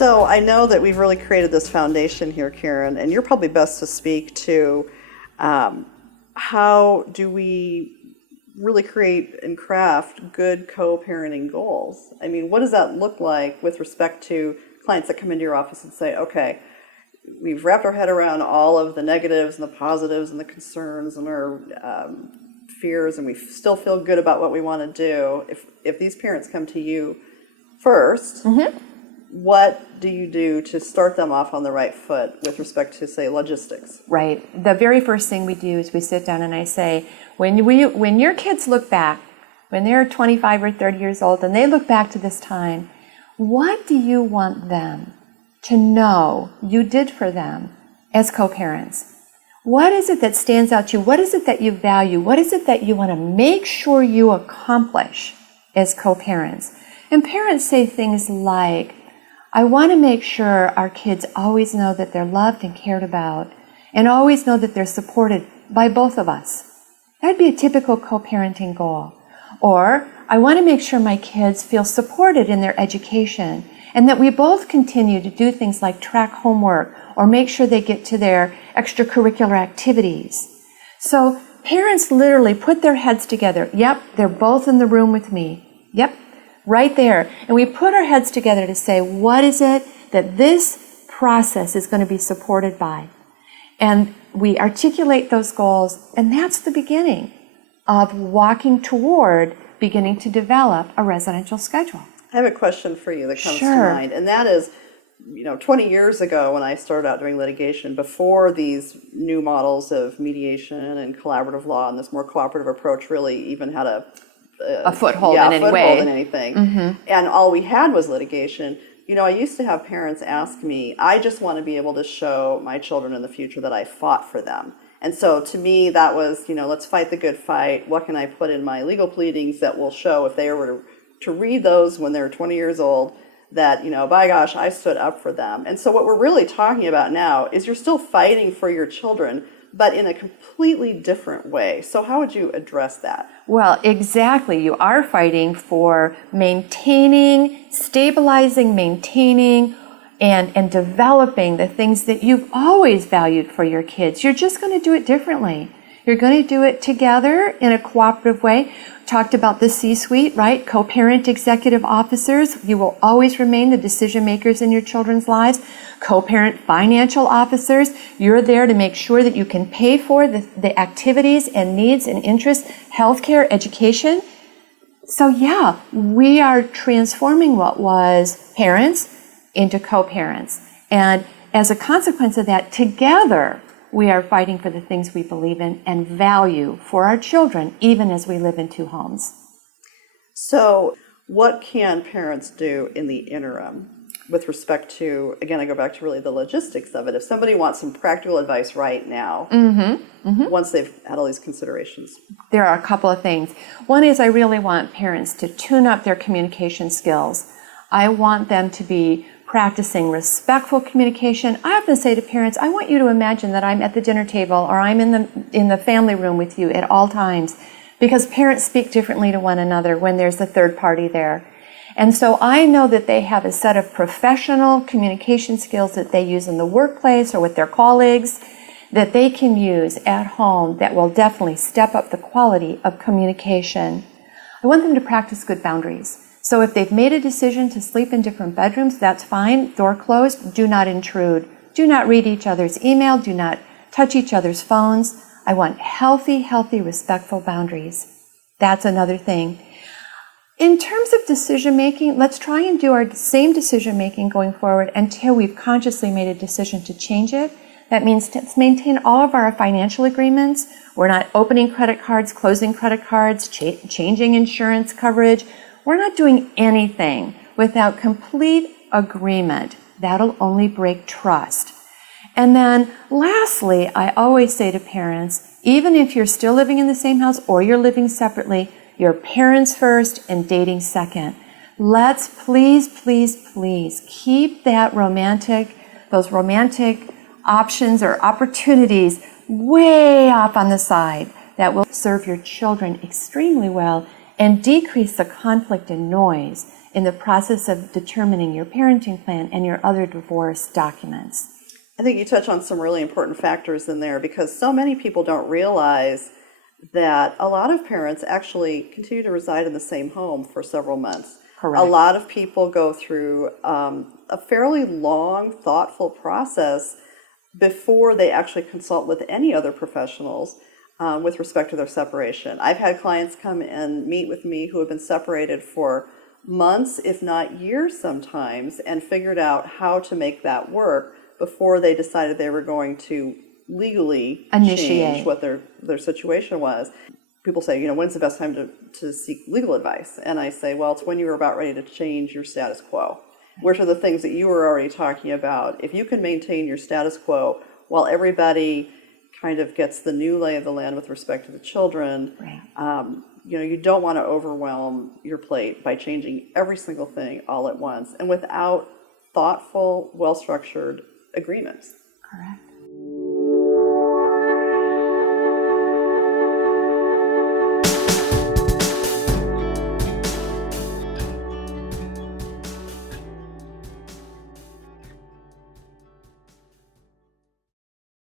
So I know that we've really created this foundation here, Karen, and you're probably best to speak to how do we really create and craft good co-parenting goals? I mean, what does that look like with respect to clients that come into your office and say, okay, we've wrapped our head around all of the negatives and the positives and the concerns and our fears, and we still feel good about what we want to do. If these parents come to you first, what do you do to start them off on the right foot with respect to, say, logistics? Right. The very first thing we do is we sit down and I say, when your kids look back, when they're 25 or 30 years old and they look back to this time, what do you want them to know you did for them as co-parents? What is it that stands out to you? What is it that you value? What is it that you want to make sure you accomplish as co-parents? And parents say things like, I want to make sure our kids always know that they're loved and cared about, and always know that they're supported by both of us. That'd be a typical co-parenting goal. Or, I want to make sure my kids feel supported in their education, and that we both continue to do things like track homework, or make sure they get to their extracurricular activities. So, parents literally put their heads together. Yep, they're both in the room with me. Yep. Right there. And we put our heads together to say, what is it that this process is going to be supported by? And we articulate those goals, and that's the beginning of walking toward beginning to develop a residential schedule. I have a question for you that comes to mind, and that is, 20 years ago when I started out doing litigation, before these new models of mediation and collaborative law and this more cooperative approach really even had a foothold in any way. And all we had was litigation. I used to have parents ask me, I just want to be able to show my children in the future that I fought for them. And so to me, that was, let's fight the good fight. What can I put in my legal pleadings that will show, if they were to read those when they're 20 years old, that, by gosh, I stood up for them. And so what we're really talking about now is you're still fighting for your children, but in a completely different way. So how would you address that? Well, exactly. You are fighting for maintaining, stabilizing, maintaining, and developing the things that you've always valued for your kids. You're just going to do it differently. You're going to do it together in a cooperative way. Talked about the C-suite, right? Co-parent executive officers. You will always remain the decision makers in your children's lives. Co-parent financial officers. You're there to make sure that you can pay for the activities and needs and interests, healthcare, education. So yeah, we are transforming what was parents into co-parents. And as a consequence of that, together, we are fighting for the things we believe in and value for our children, even as we live in two homes. So what can parents do in the interim with respect to, again, I go back to really the logistics of it. If somebody wants some practical advice right now, once they've had all these considerations. There are a couple of things. One is I really want parents to tune up their communication skills. I want them to be practicing respectful communication. I often say to parents, I want you to imagine that I'm at the dinner table or I'm in the family room with you at all times, because parents speak differently to one another when there's a third party there. And so I know that they have a set of professional communication skills that they use in the workplace or with their colleagues that they can use at home that will definitely step up the quality of communication. I want them to practice good boundaries. So if they've made a decision to sleep in different bedrooms, that's fine. Door closed. Do not intrude. Do not read each other's email. Do not touch each other's phones. I want healthy, respectful boundaries. That's another thing. In terms of decision-making, let's try and do our same decision-making going forward until we've consciously made a decision to change it. That means let's maintain all of our financial agreements. We're not opening credit cards, closing credit cards, changing insurance coverage. We're not doing anything without complete agreement. That'll only break trust. And then lastly, I always say to parents, even if you're still living in the same house or you're living separately, you're parents first and dating second. Let's please keep those romantic options or opportunities way off on the side. That will serve your children extremely well and decrease the conflict and noise in the process of determining your parenting plan and your other divorce documents. I think you touch on some really important factors in there because so many people don't realize that a lot of parents actually continue to reside in the same home for several months. Correct. A lot of people go through a fairly long, thoughtful process before they actually consult with any other professionals with respect to their separation. I've had clients come and meet with me who have been separated for months, if not years sometimes, and figured out how to make that work before they decided they were going to legally change what their situation was. People say, when's the best time to seek legal advice? And I say, well, it's when you were about ready to change your status quo. Which are the things that you were already talking about. If you can maintain your status quo while everybody kind of gets the new lay of the land with respect to the children, right. You don't want to overwhelm your plate by changing every single thing all at once and without thoughtful, well-structured agreements. Correct.